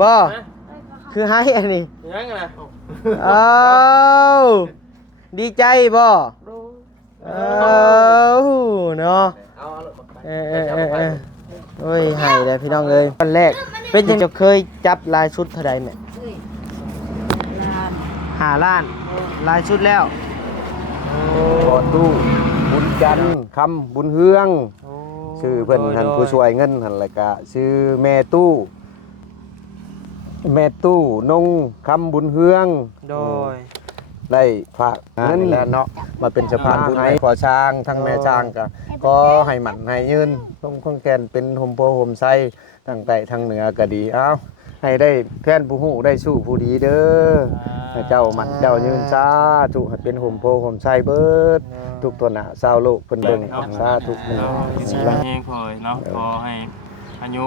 บ่คือให้อันนี้ยังไงอ้าวดีใจบ่อ้าวเนาะโอ้ยให้เลยพี่น้องเอ้ยวันแรกเป็นจังจะเคยจับลายชุดเท่าใดแม่5 ล้านลายชุดแล้วขอตู้บุญจันทร์คำบุญเฮืองชื่อเพิ่นท่านผู้ช่วยเงินหั่นแหละก็ชื่อแม่ตู้นงคำบุญเฮืองโดยได้ฝากนั่นแหละเนาะมาเป็นสะพานบุญให้ขอช้างทั้งแม่ช้างก็ให้หมั่นให้ยืนต้องคงแกนเป็นโฮมโพโฮมไซทั้งใต้ทั้งเหนือก็ดีเอ้าให้ได้แทนผู้ฮู้ได้สู้ผู้ดีเด้อให้เจ้าหมั่นเจ้ายืนสาธุให้เป็นโฮมโพโฮมไซเบิดทุกตัวหน้าชาวโลกเพิ่นเบิ่งสาธุเองพอยเนาะขอให้อายุ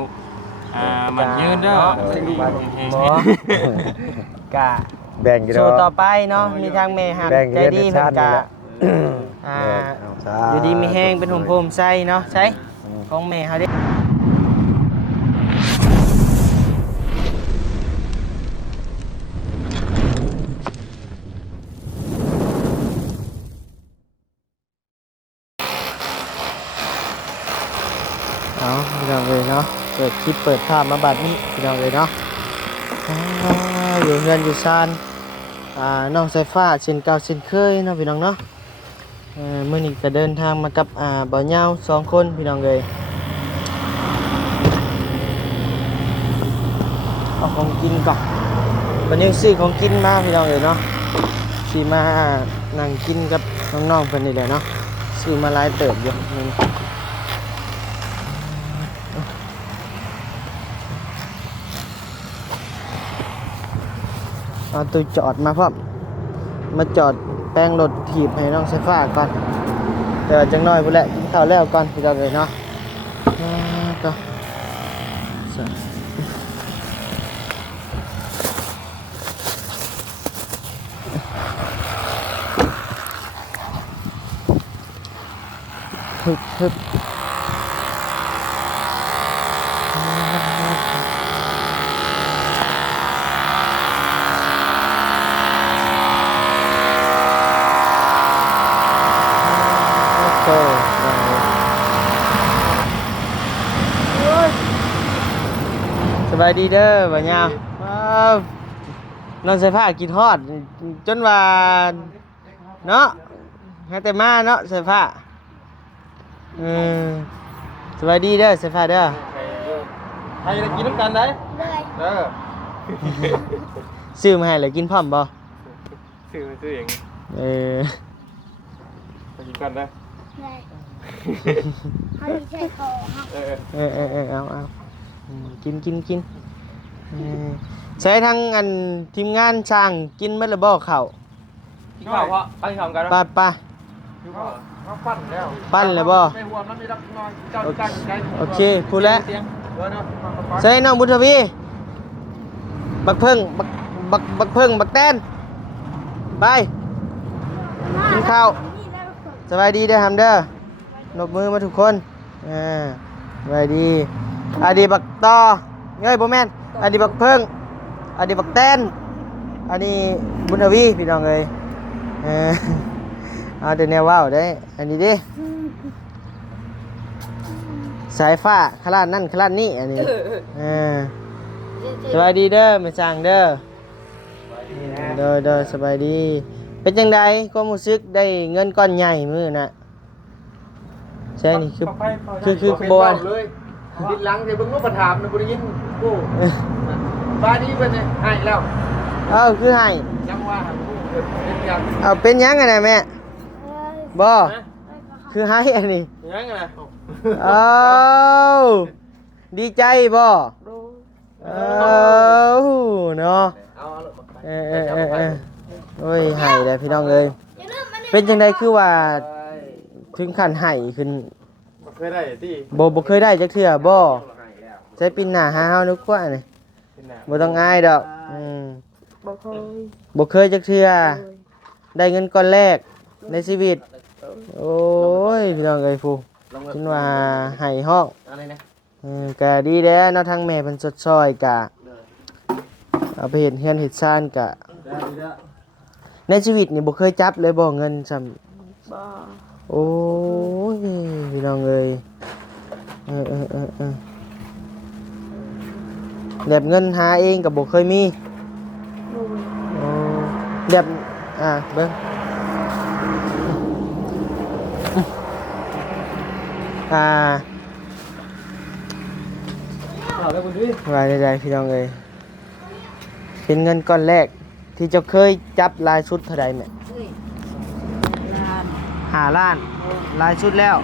มันยืนเด้อกะแบ่งกันสู้ต่อไปเนาะมีทางแม่หักใจดีเพิ่นกะอยู่ดีมีแห้งเป็นโฮมโพมไซเนาะใช่ของแม่เฮาเด้พี่น้องเลยเนาะเปิดคลิปเปิดภาพมาบัดนี้พี่น้องเลยเนาะอยู่เฮือนอยู่ซานน้องสายฟ้าเช่นเก่าเช่นเคยเนาะพี่น้องเนาะมื้อนี้ก็เดินทางมากับบ่าวเหย้า2 คนพี่น้องเลยเอาของกินก่อนวันนี้ซื้อของกินมาพี่น้องเลยเนาะสิมานั่งกินกับน้องๆเพิ่นนี่แหละเนาะซื้อมาหลายเติบอยู่เอาตัวจอดมาพร้อมมาจอดแป้งรถถีบให้น้องไฟฟ้าก่อนเดี๋ยวจังน้อยพุ่นแหละกินข้าวแล้วก่อนพี่น้องเลยเนาะก็ฮึบสบายดีเด้อบ่าวเหย้าน้องสายฟ้ากินฮอดจนว่าเนาะให้แต่มาเนาะสายฟ้าสบายดีเด้อสายฟ้าเด้อให้กินน้ำกันได้ซื้อมาให้แล้วกินพร้อมบ่ซื้อเองไปกินกันได้เขาไม่ใช่คอเอากินใช้ทั้งอันทีมงานช่างกินเมื่อไรบ่ข้าวกินข้าวเพราะไปทำกันไปปั้นเลยบ่โอเคพูดแล้วใช้น้องบุญทวีบักเพิ่งบักแตนไปกินข้าวสบายดีเด้อฮัมเด้อนบมือมาทุกคนสบายดีอดีบักต่อเงยบ่แม่นอดีบักเพิ่งอดีบักแตนอันนี้บุญทวีพี่น้องเอ้ยเอาแต่แนวว้าวได้อันนี้ดิสายฟ้าขลาดนั่นขลาดนี่อันนี้สบายดีเด้อแม่ช่างเด้อเด้อสบายดีเป็นจังไดความรู้สึกได้เงินก้อนใหญ่มื้อน่ะใช่นี่คือบ่ว่าดินหลังเดี๋ยวเบิ่งรูปประถามนะบ่ได้ยินกูบ้านนี้เพิ่นนี่ให้แล้วคือให้จังว่าเป็นหยังเป็นหยังอ่ะน่ะแม่บ่คือให้อันนี้ยังไงดีใจบ่เนาะโอ้ยให้เลยพี่น้องเอ้ยเป็นจังไดคือว่าถึงขั้นให้ขึ้นเคยได้ที่บ่เคยได้จักเทื่อบ่ใช้ปิ่นหน้าหาเฮานึกว่านี่บ่ต้องอายดอกบ่เคยจักเทื่อได้เงินก้อนแรกในชีวิตโอ้ยพี่น้องเอ้ยฟูคิดว่าให้ฮ้องก็ดีแล้วเนาะทางแม่เพิ่นสดซอยกะ เอาไปเฮ็ดเฮือนเฮ็ดซ่านกะในชีวิตนี่บ่เคยจับเลยบ่เงินซ้ำ บ่ โอ้ยพี่น้องเอ้ยแบบเงินหาเองก็บ่เคยมี ดู โอ้แบบเบิ่งเอาแล้วคุณพี่ ว่าใดๆพี่น้องเอ้ยเป็นเงินก้อนแรกที่เจ้าเคยจับลายชุดเท่าใดแม่ เฮ้ยลาน 5 ล้านลายชุดแล้ว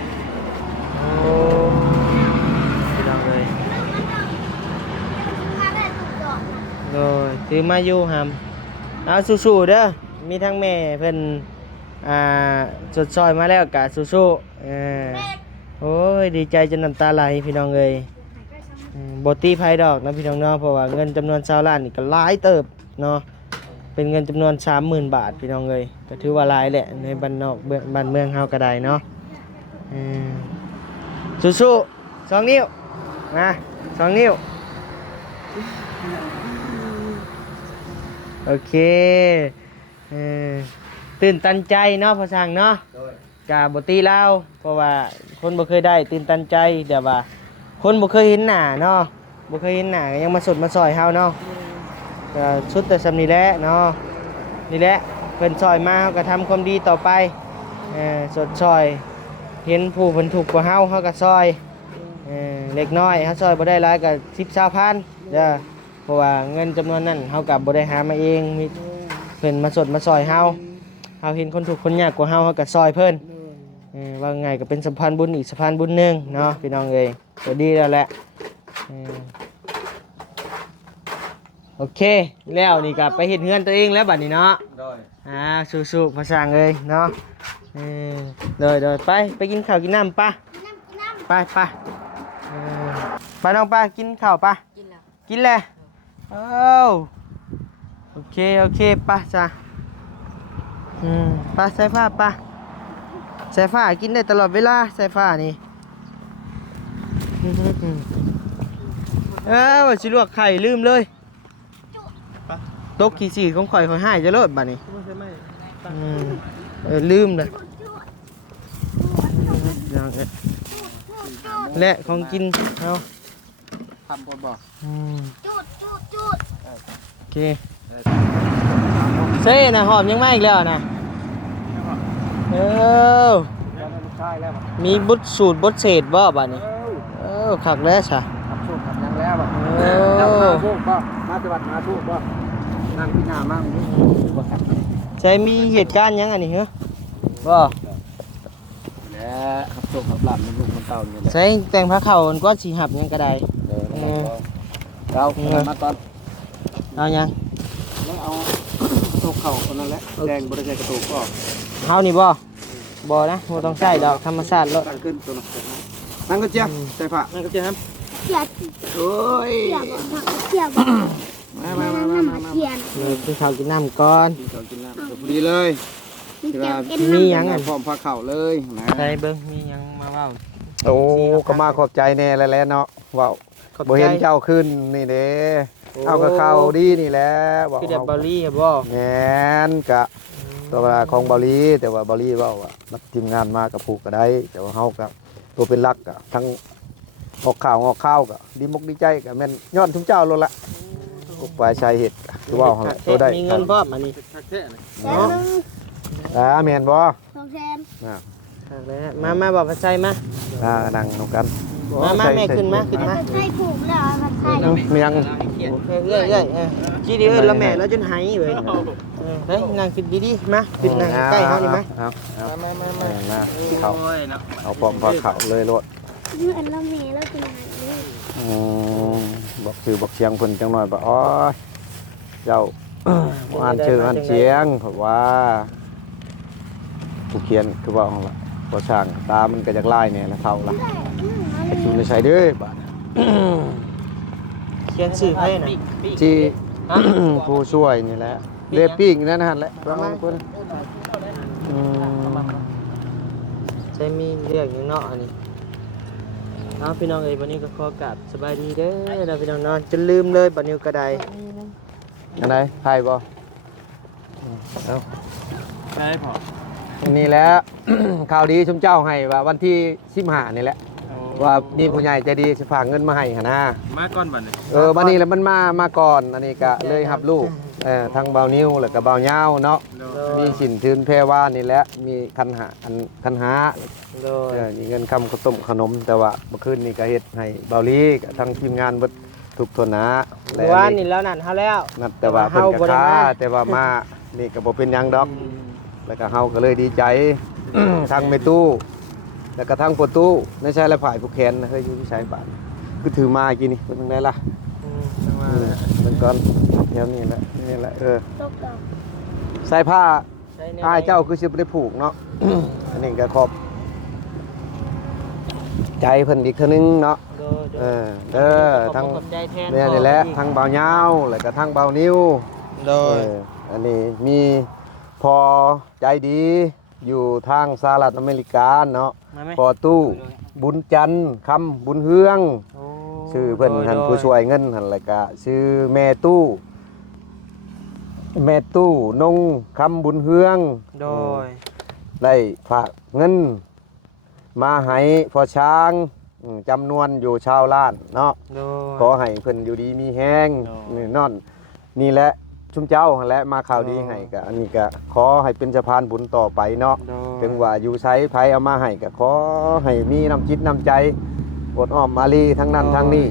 โอ้พี่น้องเอ้ยโอ้ยถือมาอยู่หำเอาสู้ๆเด้อมีทั้งแม่เพิ่นสดซอยมาแล้วกะสู้ๆโอ้ยดีใจจนน้ำตาไหลพี่น้องเอ้ยบ่ตีไผดอกนะพี่น้องเนาะเพราะว่าเงินจำนวน20ล้านนี่ก็หลายเติบเนาะเป็นเงินจำนวน 30,000 บาทพี่น้องเอ้ยก็ถือว่าหลายแหละในบ้านนอกบ้านเมืองเฮาก็ได้เนาะสู้ๆ2 นิ้วนะ2 นิ้วโอเคตื่นตันใจเนาะพ่อช่างเนาะกะบ่ตีลาวเพราะว่าคนบ่เคยได้ตื่นตันใจเดี๋ยวว่าคนบ่เคยเห็นหน้าเนาะบ่เคยเห็นหน้าก็ยังมาสดมาซอยเฮาเนาะก็สุดแต่ซำนี้แหละเนาะนี่แหละเพิ่นซอยมาเฮาก็ทำความดีต่อไปสดซอยเห็นผู้เพิ่นทุกข์กว่าเฮาก็ซอยเล็กน้อยเฮาซอยบ่ได้หลายก็10-20,000เด้อเพราะว่าเงินจำนวนนั้นเฮาก็บ่ได้หามาเองมีเพิ่นมาสดมาซอยเฮาเห็นคนทุกข์คนยากกว่าเฮาก็ซอยเพิ่นว่าไงก็เป็นสะพานบุญอีกสะพานบุญหนึงเนาะพี่น้องเอ้ยก็ดีแล้วแหละโอเคแล้วนี่ก็ไปเฮ็ดเฮือนตัวเองแล้วบัดนี้เนาะสู้ๆภาษาเอ้ยเนาะเด้อไปกินข้าวกินน้ำป่ะไปไปน้องป่ะกินข้าวป่ะ กินแล้ว กินแล้วโอเคป่ะจ้ะป่ะใส่ผ้าป่ะใส่ผ้ากินได้ตลอดเวลาใส่ผ้านี่ว่าสิลวกไข่ลืมเลยตกขี้สีของข่อยหายจะโลดบัดนี้ลืมเลยและของกินเอา ทำบนบ่ จุด โอเคเซ่นะหอมยังไม่อีกแล้วนะใช่แล้ว มีบุตรสูตรบดเศษบ่บัดนี้ขักแล้วใช่ ขับโชคขับยังแล้วบ่เจ้ามาโชคบ่มาจังหวัดมาโชคบ่นั่งพี่หน้ามั่งบ่ครับ ใช่มีเหตุการณ์ยังอันนี้เหรอบ่ แล้วขับโชคขับหลับมันลูกมันเต่าเนี่ย ใช่แต่งผ้าเข่ามันก็สีหับยังก็ได้ เรามาตอน เอายัง แล้วเอาโชคเข่าคนนั้นแหละแดงบริษัทกระตุกก็ เฮานี่บ่นะบ่ต้องใช้ดอกธรรมชาติแล้ว ตั้งขึ้นตัวนั่งก็เจี๊ยบใส่ผ้านั่งก็เจี๊ยบครับ เขียน โอ้ย เขียนบอก มา เขียน กินข้าวกินน้ำก่อน กินน้ำพอดีเลย มีหยังอัน พร้อมผ้าเข่าเลยนะ ใส่เบิ่งมีหยังมาเว้า โอ้ก็มาขอบใจแน่แล้วแหละเนาะว่าบ่เห็นเจ้าขึ้นนี่เด้เอากับข้าวดีนี่แหละบอก คือแบบบอลลี่ครับบ่ แม่นกะตัวเวลาของบอลีแต่ว่าบอลีว่านักทีมงานมากับผูกก็ได้แต่ว่าเฮากับตัวเป็นหลักกะทั้งออกข้าวกะดีมกดีใจกะแม่นย้อนทุกเจ้าโลดละกบปลายชายเห็ดคือว่าหั่นแหละตัวได้ มีเงินพร้อมอันนี้ แสนนึง แม่นบ่ 2 แสน มาบอกภาษามา นั่งนำกัน มาแม่ขึ้นมา ใส่ผูกแล้วมันใส่ เมียง เรื่อยชี้ดีแล้วแม่แล้วจนหายเว้ยเฮ้ยนั่งขึ้นดีๆมาขึ้นนั่งใกล้เฮานี่มา มาเขาเอาปอมพอเขาเลยโลด เมื่อนเราเมย์เราเป็นไง บอกชื่อบอกเชียงเพิ่นจังหน่อยบ่อ๋อเจ้าอ่านชื่ออ่านเชียงเพราะว่าผู้เขียนคือว่าของละบ่ช่างตามันก็จักลายเนี่ยละเท่าละอยู่ในใช้เด้อบ่ เขียนชื่อให้น่ะ ที่ ผู้ช่วยนี่แหละเรปิ้งนั่นหั่นแหละประมาณคน ใช่มีเรื่องอยู่เนาะอันนี้เอาพี่น้องเอ้ยวันนี้ก็ขอกราบสบายดีเด้อนะพี่น้องนอนจนลืมเลยบัดนี้ก็ได้ อันไหนไพ่บ่เอา ได้พอ นี่แหละ ข่าวดีชุมเจ้าให้ว่าวันที่15นี่แหละว่ามีผู้ใหญ่ใจดีสิฝากเงินมาให้หั่นนะ มาก่อนบัดนี้ วันนี้แหล้วมันมาก่อนอันนี้ก็เลยรับลูกทั้งเบานิ้วแล้วก็เบาเหย้าเนาะมีสินทืนแพรว่านี่แหละมีคันหา โดย มีเงินคำข้าวต้มขนมแต่ว่าเมื่อคืนนี้ก็เฮ็ดให้เบาลีกับทั้งทีมงานเบิดทุกทนนะ ว่านี่แล้วนั่นเฮาแล้ว นัดแต่ว่าเพิ่นก็ค้าแต่ว่ามานี่ก็บ่เป็นหยังดอก แล้วก็เฮาก็เลยดีใจ ทั้งแม่ตู้แล้วก็ทั้งประตูไม่ใช่ละฝ่ายผู้แขนนะเฮ้ยอยู่ที่ชายบ้านคือถือมากินนี่เป็นจังไดล่ะเป็นก่อนแถวนี้แหละนี่แหละตกดอก ใส่ผ้าอ้ายเจ้าคือสิบ่ได้ผูกเนาะ อันนี้ก็ขอบใจเพิ่นอีกเทื่อนึงเนาะ เด้อทั้งนี่แหละทั้งเบาเหย้าแล้วก็ทั้งเบานิ้ว โดย อันนี้มีพอใจดีอยู่ทางสหรัฐอเมริกาเนาะพอตู้บุญจันทร์คำบุญเฮืองชื่อเพิ่นท่านผู้ช่วยเงินหั่นแล้วก็ชื่อแม่ตู้นงคำบุญเฮือง โดย ได้ฝากเงินมาให้พอช้างจำนวนอยู่ชาวล้านเนาะ โดย ขอให้เพิ่นอยู่ดีมีแห้งนี่นอนนี่แหละชุมเจ้าและมาข่าวดีให้ก็อันนี้ก็ขอให้เป็นสะพานบุญต่อไปเนาะถึงว่าอยู่ใช้ไผเอามาให้ก็ขอให้มีน้ำจิตน้ำใจอดอ้อมมาลีทั้งนั้นทั้งนี้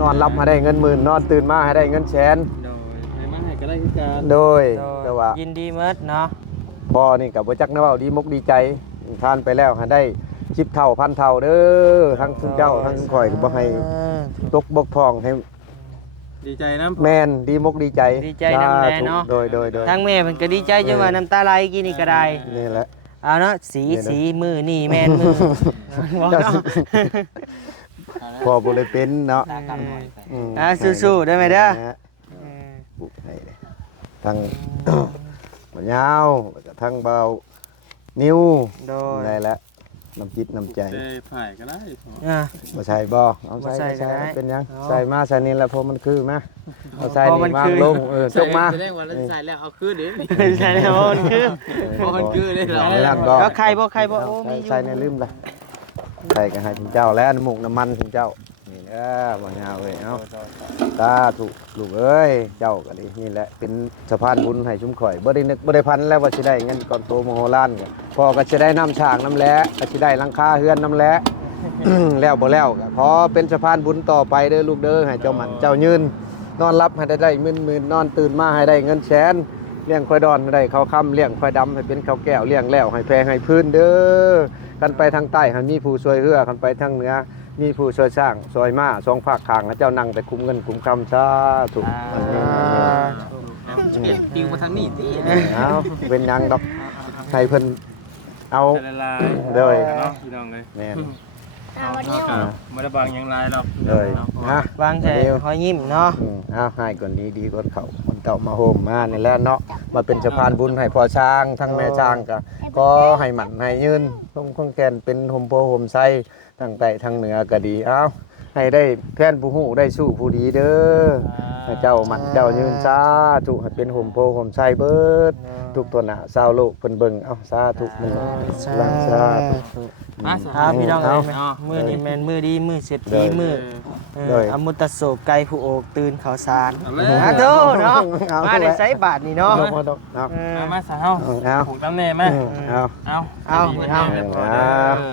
นอนรับให้ได้เงินหมื่นนอนตื่นมาให้ได้เงินแสน โดยให้มาให้ก็ได้คือกัน โดยแต่ว่า ยินดีเมิดเนาะ พ่อนี่ก็บ่จักนะเว้าดีมกดีใจทานไปแล้วให้ได้10เท่าพันเท่าเด้อทั้งชุมเจ้าทั้งข่อยก็บ่ให้ตกบกพร่องให้ ดีใจนะ แม่นดีมกดีใจ ดีใจนำแน่เนาะ โดย ทางแม่เพิ่นก็ดีใจจนว่าน้ำตาไหลกินนี่ก็ได้ นี่แหละ เอาเนาะสีมือนี่แม่นมือบอกเนาะ พอบ่ได้เป็นเนาะ สู้ๆได้ไหมเด้อ ปลูกให้เลยทั้ง บ่ยาวแล้วก็ทั้งเบานิ้ว โดย ได้แล้วน้ำจิตน้ำใจ ได้ผ่ายก็ได้ บ่ใช่บ่เอา บ่ใส่ ใส่ ก็ได้ เป็นหยัง อ๋อ ใส่มาใส่นี่แหละเพราะมันคือมาเอาใส่ พอมั นี่ น วา คื ง อ ลงจกมา แสดงว่าเราใส่แล้วเอาคืนดิ ใช่แล้วมันคือ เพราะมันคือได้เรา ไม่รักบ่ แล้วใครบ่โอ้มีอยู่ ใส่ในลืมละใส่ก็ให้คุณเจ้าแล้วน้ำหมูกน้ำมันคุณเจ้านี่เด้อบ่ยาวเว้ยเอาตาถูกลูกเอ้ยเจ้าก็ดีนี่แหละเป็นสะพานบุญให้ชุมข่อยบ่ได้นึกบ่ได้พันแล้วว่าสิได้เงินก่อนโตมโหฬารก็พ่อก็สิได้น้ำฉางน้ำแล้ก็สิได้หลังคาเฮือนน้ำแล้ แล้วบ่แล้วก็ขอเป็นสะพานบุญต่อไปเด้อลูกเด้อให้เจ้าหมันเจ้ายืนนอนรับให้ได้หมื่นนอนตื่นมาให้ได้เงินแสนเลี้ยงควายดอนให้ได้ข้าวค่ำเลี้ยงควายดำให้เป็นข้าวแก้วเลี้ยงแล้วให้แพงให้พื้นเด้อกันไปทางใต้ให้มีผู้ช่วยเรือกันไปทางเหนือมีผู้ช่วยสร้างซอยมาสองภาคข้างให้เจ้านั่งแต่คุมเงินคุมคำซาถูก เปลี่ยนติวมาทางนี้สิ เอาเป็นหยังดอกให้เพิ่นเอา ละลาย เลย เนาะพี่น้องเลย แม่น วันนี้ ไม่ได้บางอย่างไรหรอก เลยฮะ วางใจหอยยิ้มเนาะ เอาให้ก่อนดีกว่าเขามันเต่ามาโฮมมานี่แหละเนาะมาเป็นสะพานบุญให้พ่อช้างทั้งแม่ช้างก็ให้หมันให้ยืนต้องคงแกนเป็นโฮมโพโฮมไซทั้งใต้ทั้งเหนือก็ดีเอาให้ได้แทนผู้ฮู้ได้สู้ผู้ดีเด้อให้เจ้าหมันเจ้ายืนสาธุให้เป็นโฮมโพโฮมไซเบิดทุกตัวหน้าชาวโลกเพิ่นเบิ่งเอาสาธุมันรักษาธุ ครับพี่น้องมือนี่แมนมือดีมือเสียทีมืออมุตโสไกผู้โอกตื่นข่าวสารโทษเนาะมาในไซบาทนี่เนาะ มาสาวผูกตำแหน่งมาเอา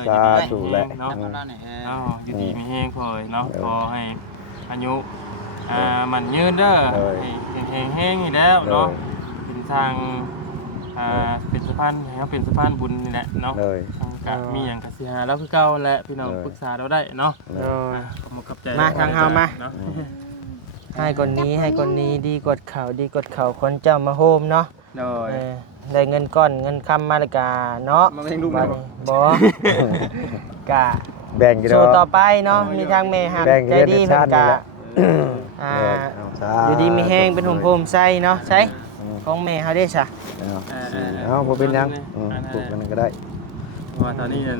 สาธุแหละ เนาะเอาอยู่ดีมีแห้งคอยเนาะขอให้อายุมันยืนเด้อแห้งๆนี่แล้วเนาะเป็นทางเป็นสะพานเขาเป็นสะพานบุญนี่แหละเนาะมีอย่างกสิหาแล้วคือเก่าและพี่น้องปรึกษาเราได้เนาะมาทางเฮามาให้คนนี้ดีกดเข่าคนเจ้ามาโฮมเนาะได้เงินก้อนเงินคำมาเลยกาเนาะบ่กะ แบ่งกัน โชว์ต่อไปเนาะมีทางแม่หักใจดีเพิ่นกะอยู่ดีมีแห้งเป็นโฮมใส่เนาะใช่ของแม่เฮาได้ซะเอาบ่เป็นหยังปลูกกันก็ได้ เพราะว่าตอนนี้นั่น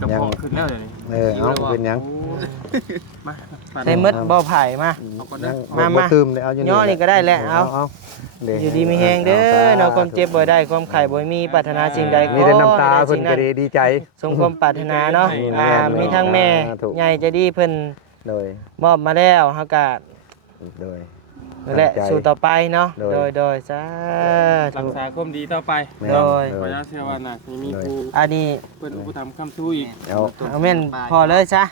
กระเพาะขึ้นแล้วเดี๋ยวนี้ เอาเป็นหยัง มา ใส่มดบ่ไผ่มา เอาก่อนนะ มา ตื่มเลยเอาอยู่ ย่อนี่ก็ได้แหละเอา อยู่ดีมีแฮงเด้อเนาะความเจ็บบ่ได้ความไข้บ่มีปรารถนาสิ่งใด มีแต่น้ำตาเพิ่น สิ่ง ก็ นั้น ดีใจ สมความปรารถนาเนาะมีทั้งแม่ใหญ่ใจะดีเพิ่น โดย มอบมาแล้วเฮาก็ โดย นั่นแหละสู่ต่อไปเนาะ โดย โดยสา รั ธุ กษาความดีต่อไป โดย ขออนุญาตเชื่อว่าน่ะยังมีผู้ อันนี้ เพิ่นอุปถัมภ์คำสู้อีก เอาแม่นพอเลยซะ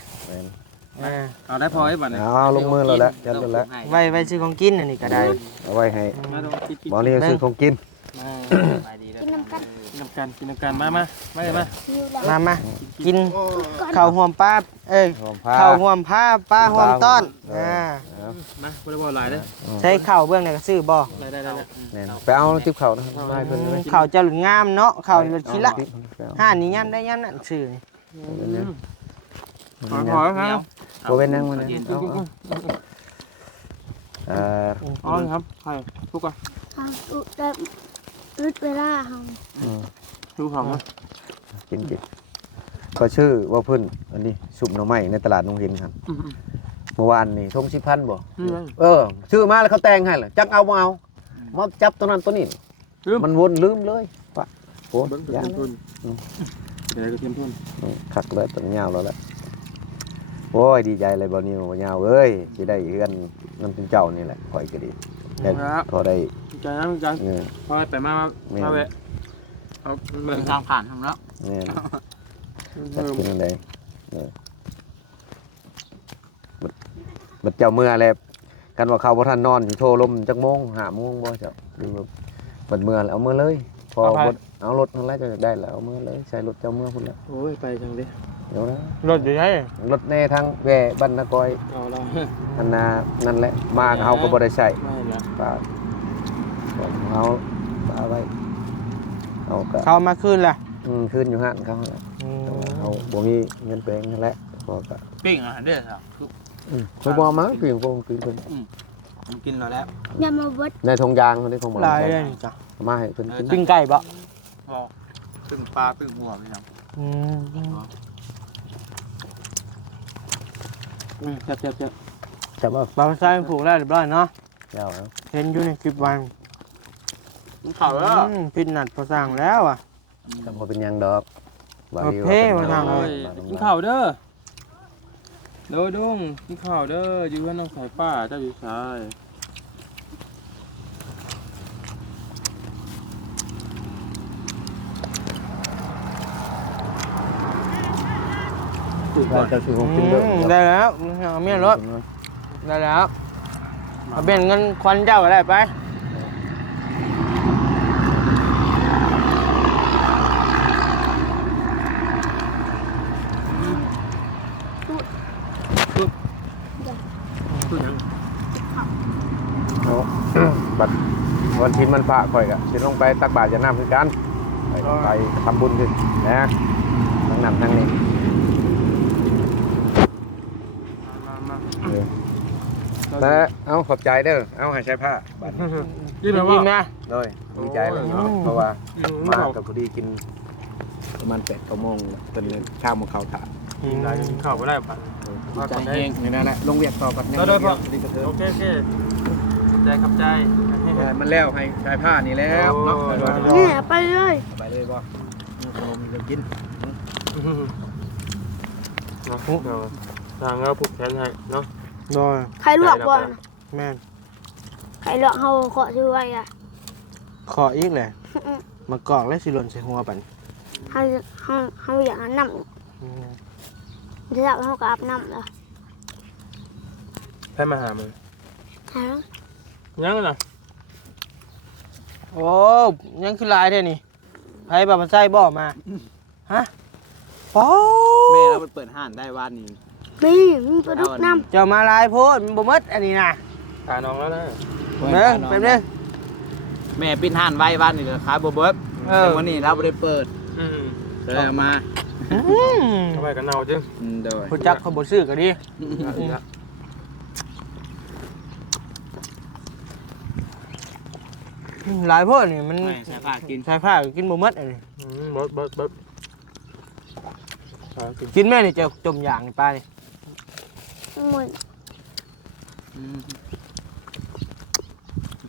เอาได้พอไอ้บัดนี้ เอาลงมือแล้วแหละยันแล้ว ไว้ซื้อของกินอันนี้ก็ได้ เอาไว้ให้ มาลองกิน บ่นี่ซื้อของกิน กินน้ำกัน กินน้ำกันมาเลยมา หิวแล้ว มากินข้าวห่วมปลาเอ้ย หอมผ้า ข้าวห่วมผ้าปลาห่วมต้อน มาบ่ได้บ่หลายเด้อ ใช้ข้าวเบื้องไหนก็ซื้อบ่ ได้ แน่นไปเอาติ๊บเขานะครับมาให้เพิ่นเลย ข้าวจะหลุดงามเนาะข้าวหลุดขี้ละห้านี่ย่ำได้ย่ำนั่นซื้อนี่ ขอครับ บ่เป็นหยังมันเอา อ๋อครับใครทุกคน เอาอุดได้รุดเวลาเฮา ทุกของครับ กินก็ชื่อว่าเพิ่นอันนี้สุปหน่อไม้ในตลาดนงเห็นครับเมื่อวานนี่ทง10,000บ่ชื่อมาแล้วเขาแต่งให้ล่ะจักเอาบ่เอามาจับตัวนั้นตัวนี้มันวนลืมเลยปะโอ้ เบิ้ง ยา ทุนเดี๋ยวก็เทียมทุน คักเลยตัวยาวแล้วแหละโอ้ยดีใจเลยบ่นิวบ่ยาวเอ้ยสิได้เฮือนนำเป็นเจ้านี่แหละข่อยก็ดีแต่พอได้ ใจนะมึงใจพอไปมาแวะเอาเบิ่งทางผ่านทำแล้ว เนี่ยจัดกินได้บัดเจ้าเมื่อแล้วกันว่าเขาบ่ทันนอนสิโทรลมจักโมง5 โมงบ่เจ้าดูบัดเมื่อแล้วเอาเมื่อเลยพอบ่เอารถนั่นแหละจะได้แล้วเอาเมื่อเลยใช้รถเจ้าเมื่อพุ่นแล้ว โอ้ยไปจังดิ เดี๋ยวนะ รถอยู่ไหน รถแน่ทางแว่บ้านนากอย เอาละ อันนั่นแหละมาเฮาก็บ่ได้ใช้ ไม่ละ ป้าเอาป้าไว้เอาก็ เขามาคืนล่ะ คืนอยู่ห้านเขาหั่นแหละเอาบ่มีเงินแปลงนั่นแหละพอก็ ปิ้งอ่ะเด้อครับ เขาบ่มาเปลี่ยนก็คือเพิ่น ผมกินแล้ว อย่ามาวัด ในทงยางคนนี้ของหมอ ลายเลยนี่จ้ะ มาให้เพิ่นกิน ปิ้งไก่บ่ ปิ้งปลาปิ้งหัวพี่น้องเจ็บ จับว่า บางไส้ผูกแล้วเรียบร้อยเนาะ ยาวแล้ว เห็นอยู่ในคลิปวัน เข่าแล้ว พิดนัดพอสั่งแล้วอ่ะ จับบ่เป็นหยังดอกว่าดี โอเคว่าทาง กินข้าวเด้อเด้อดุ้งกินข้าวเด้ออยู่กับน้องสายป้าเจ้าอยู่ชาย จะซื้อของกินเด้อ ได้แล้วเอาเมียรถได้แล้วเอาเปลี่ยนเงินควันเจ้าก็ได้ไปบัดวันที่มันพระข่อยก็สิลงไปตักบาตรยาน้ำคือกันไปทำบุญขึ้นนะทั้งนั้นทั้งนี้ แต่เอาขอบใจเด้อเอาให้ใช้ผ้าบัดนี้ กินแล้ว จริง ว่า นะ เลยดีใจเลยเนาะเพราะว่ามากับพอดีกินประมาณ8 โมงเป็นข้าวมาเข้าถา กินได้กินข้าวไม่ได้ป่ะ ใจเองนี่นั่นแหละลงเวียดต่อกัน ได้ป่ะ ดีกระเทิ โอเคใจขับใจ มันแล้วให้ใช้ผ้านี่แล้วเนาะ เนี่ยไปเลย ไปเลยบ่ขนมจะกิน ทางเราผูกแขนให้เนาะ โดย ใครลวกบ่นะ แม่น ใครลวกเฮาขอช่วยอ่ะ ขออีกเลยมากอกและสิหล่นใส่หัวปัน เฮาอยากอาบน้ำจะจับเฮาก็อาบน้ำแล้ว ให้มาหามึง หา ยังน่ะ โอ้ยังคือลายเท่นี่ไผบ่ามันใส่บ่มาฮะโอ้ แม่เราเปิดห้านได้วันนี้ มีปลาดุกน้ เจ้ามาลายโพดมันบ่หมดอันนี้นะ ตาน้องแล้วนะ เบิ่งแป๊บนึง แม่ปิ้นห้านไว้วันนี้ก็ขายบ่เบิดแต่วันนี้เราบ่ได้เปิดเลยเอามา ทำไมกันเนาจึง โดย ผู้จักเขาบ่ซื้อก็ดีหลายโพดนี่มัน แม่ใส่ผ้ากิน ใส่ผ้าก็กินบ่หมดอันนี้ เบิด กินแม่นี่เจ้าจมอย่างนี่ป้านี่ หมด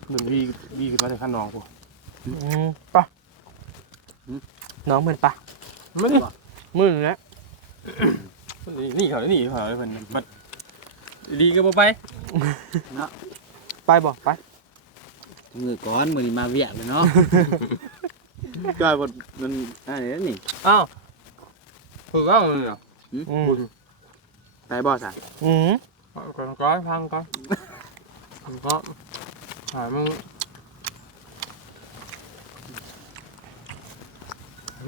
เหมือนวีขึ้นมาจากข้างนองกู ป่ะน้องเป็นป่ะ ไม่ได้ มือแล้ว นี่เขานี่เขาเลยเพิ่นบัดดีก็บ่ไป ไปบอกไป มือก้อนมือนี่มาเวียกเลยเนาะจอยบดมันอะไรนี่ อ้าวคือก็มันเหรอ ไปบ่สะ ก่อนพังก่อนก็หามึง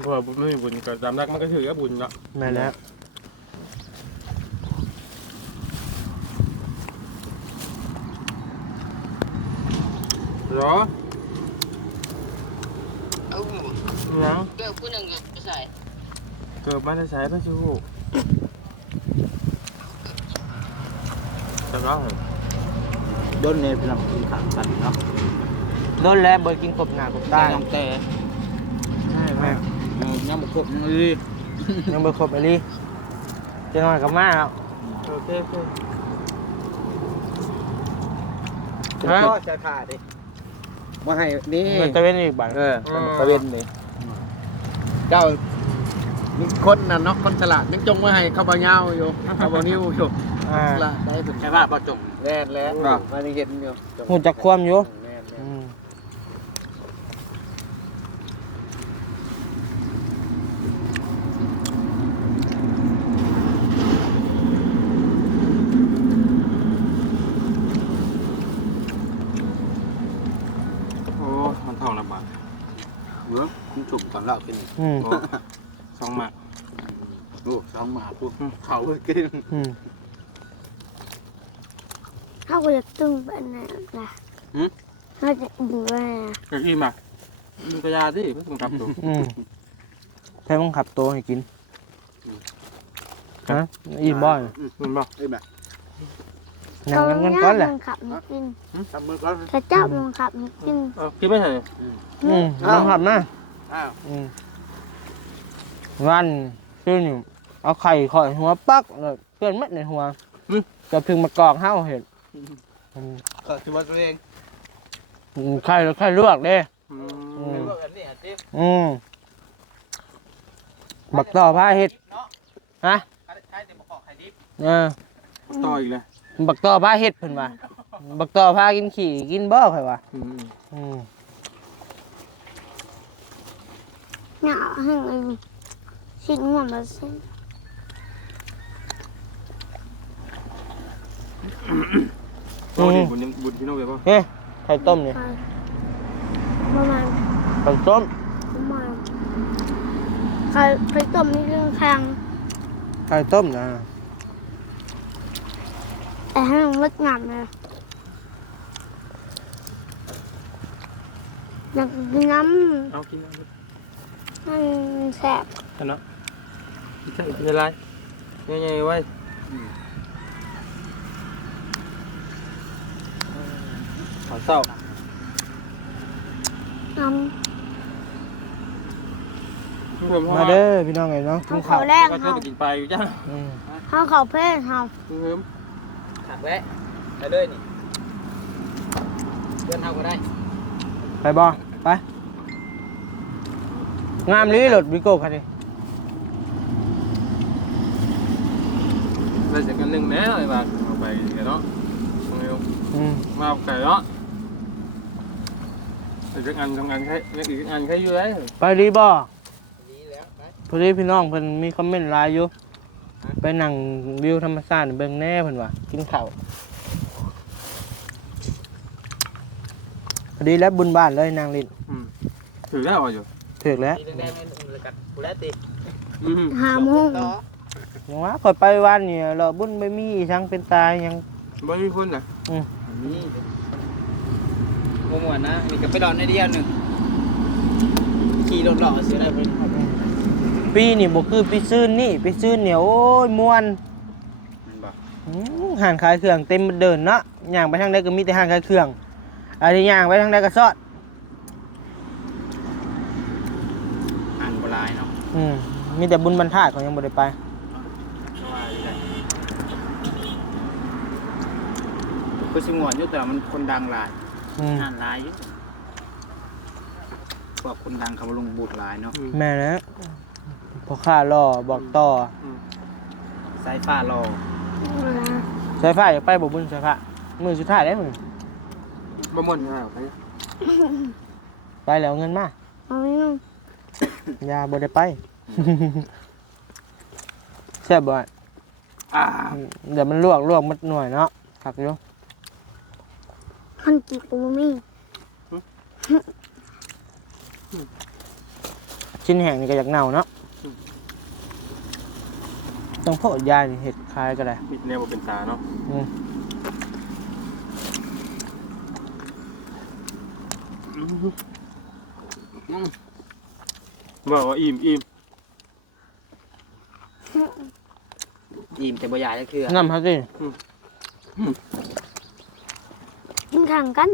เพราะบุญไม่มีบุญก็จำได้มันก็ถือว่าบุญละ แม่แล้ว เหรอยัง เกิดผู้หนึ่งอยู่ใส่ เกิดมาในสายพระชูจะร้องเหรอ ด้นเนี่ยพี่น้องกินขากันเนาะ โดนแล้วเบิร์กินกบหนากบ ได้ ใต้ น้องแต่ ใช่แม่ ยังบ่ครบยังเลย ยังเบิร์ครบไอ้ลี่จะนอนกับม่าแล้ว โอเคโอเค ก็จะขาดดิมาให้นี่ มันจะเป็นอีกบัง ตะเวนนี่เจ้ามีคนน่ะเนาะคนฉลาดยังจงมาให้ข้าวเบาเงาอยู่ข้าวเบานิ้วอยู่ ละได้ถึงใช่ป่ะปะจงแล่นแล้วมาเห็นอยู่ หูจักความอยู่ แล่น โอ้มันเท่าละบาท เมื่อคุณจุ่มตอนเรากิน สองหมาก ลูกซ้อมมาปุ๊บเขาไปกิน เขาก็จะตึงแบบนั้นล่ะเขาจะดูว่า ก็กินมามึงกระยาดิไม่ต้องกลับตัว แพ้มึงขับตัวให้กินฮะอิ่มบ่อย มึงบอก ไอ้แบบ นั่งกันก้อนแหละ บังคับให้กิน ทำมือก่อน พระเจ้าบังคับให้กิน กินไม่ใช่ บังคับนะ อ้าว วันชื่อนี่เอาไข่ข่อยหัวปักเลยเพื่อนมัดในหัวจะพึงมากอกห้าวเห็ด ก็ถือว่าตัวเอง ไข่แล้วไข่ลวกเด้ ไม่ว่ากันนี่อ่ะจิ๊บ บักต่อผ้าเห็ดฮะ ใช้แต่มาขอไข่ดิบ ต่ออีกเลย บักต่อผ้าเห็ดเพิ่นว่าบักต่อผ้ากินขี่กินบ่ข่อยว่า หนาให้เงินชิ้นหัวมาเส้น โอ้ดิบุญพี่น้องเว้ยป่ะ เฮ้ยไข่ต้มนี่ ประมาณ ไข่ต้ม ใครต้มนี่เรื่องแข็ง ไข่ต้มนะ แต่ให้มันงดงามเลยอยากกินน้ เอากิน ำมันแสบ กันเนาะเป็นไรยังไงไว้ขอเศร้า น้ มาเด้อพี่น้องไงเนาะ ำ กิน เขา ข้าว แรง ก็ เขา จะกินไปอยู่จ้า เขาเพ่นเขา เพิ่ม ถักแวะไปเลยนี่เพื่อนเท่าก็ได้ ไปบ่ไปงามลีรถวิโก้คันนี้ เราจะกันหนึ่งแน่เลยบ้างเอาไปกันเนาะเร็ว มาเอาไก่เนาะอีกอันทำงานใครอีกอันใครอยู่ไหน ไปดีบ่ ดีแล้วไป พอดีพี่น้องเพิ่นมีคอมเมนต์ไลน์อยู่ไปนั่งวิวธรรมชาติเบิ่งแน่เพิ่นว่ากินข้าวพอดีแล้วบุญบ้านเลยนางลิน ถือได้เอาอยู่ ถึกแล้ว ดีแดงๆให้อุ่นเลยกันกูแล้วติ หาโมง ต่อ ยังว่าข่อยไปวันนี่เราบุญไม่มีทั้งเป็นตายยัง บ่มีคนน่ะ นี่โมมวนนะนี่ก็ไปดอนในเดียวหนึ่งขี่รถหล่อเสียได้เพิ่น ปีนี่บ่คือปีซื่นนี่ปีซื่นเนี่ยโอ้ยม่วน มันบอก ห้างขายเครื่องเต็มเดินเนาะย่างไปทางใดก็มีแต่ห้างขายเครื่องอันนี้ย่างไปทางใดก็ซอด อ่านโบราณเนาะ มีแต่บุญบรรทัดเขายังบ่ได้ไป อ คือสิงวนอยู่แต่มันคนดังหลาย ๆ งานหลายอยู่พวกคนดังเขามาลงบูดหลายเนาะ แม่นะพอข้ารอบอกต่อ สายฟ้ารอ สายฟ้าอยากไปบ่บุญสายฟ้ามือสุดท้ายได้มึง บ่ม่วนไป ไปแล้วเอาเงินมา เอาไว้มั่ง อย่าบ่ได้ไป แซ่บบ่อะเดี๋ยวมันลวกมันหน่วยเนาะผักอยู่ มันจีบกูมี ชิ้นแห้งนี่ก็อยากเน่าเนาะต้องโพดยายนี่เห็ดคล้ายก็ได้ มีแนวบ่เป็นตาเนาะ อืม บอกว่าอิ่ม อิ่มแต่บ่ใหญ่ก็คือ น้ำครับสิ กินข้างกัน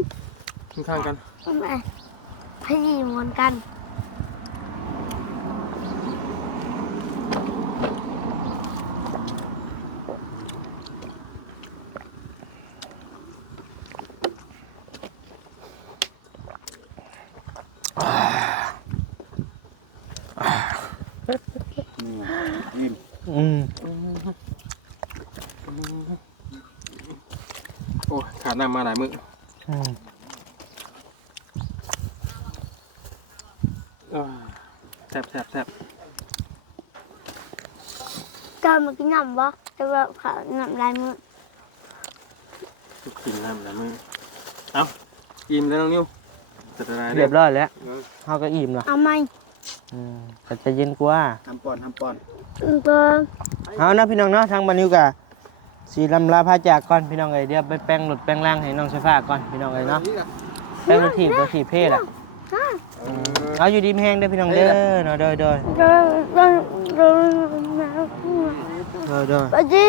ข้างๆกัน แม่ให้ดีเหมือนกัน อืม โอ้ขาดน้ำมาหลายมื้อ อืม แซ่บ ก็มากินน้ำบ่แต่ว่าเขาน้ำลายมือ กินน้ำหลายมื้อเอ้าอิ่มแล้วน้องนิวจะได้ เรียบร้อยแล้วเฮาก็อิ่มแล้ว เอาไหม แต่จะเย็นกว่า ทำปอน ก็ เอานะพี่น้องเนาะทางบานิวกะสีลำลาพาจากก่อนพี่น้องเอ้ยเดี๋ยวไปแป้งหลุดแป้งล่างให้น้องไฟฟ้าก่อนพี่น้องเอ้ยเนาะแป้งรถถีบเพศอ่ะเอาอยู่ดีมแห้งเด้อพี่น้องเด้อเนาะเด้อ ก็ ปะจี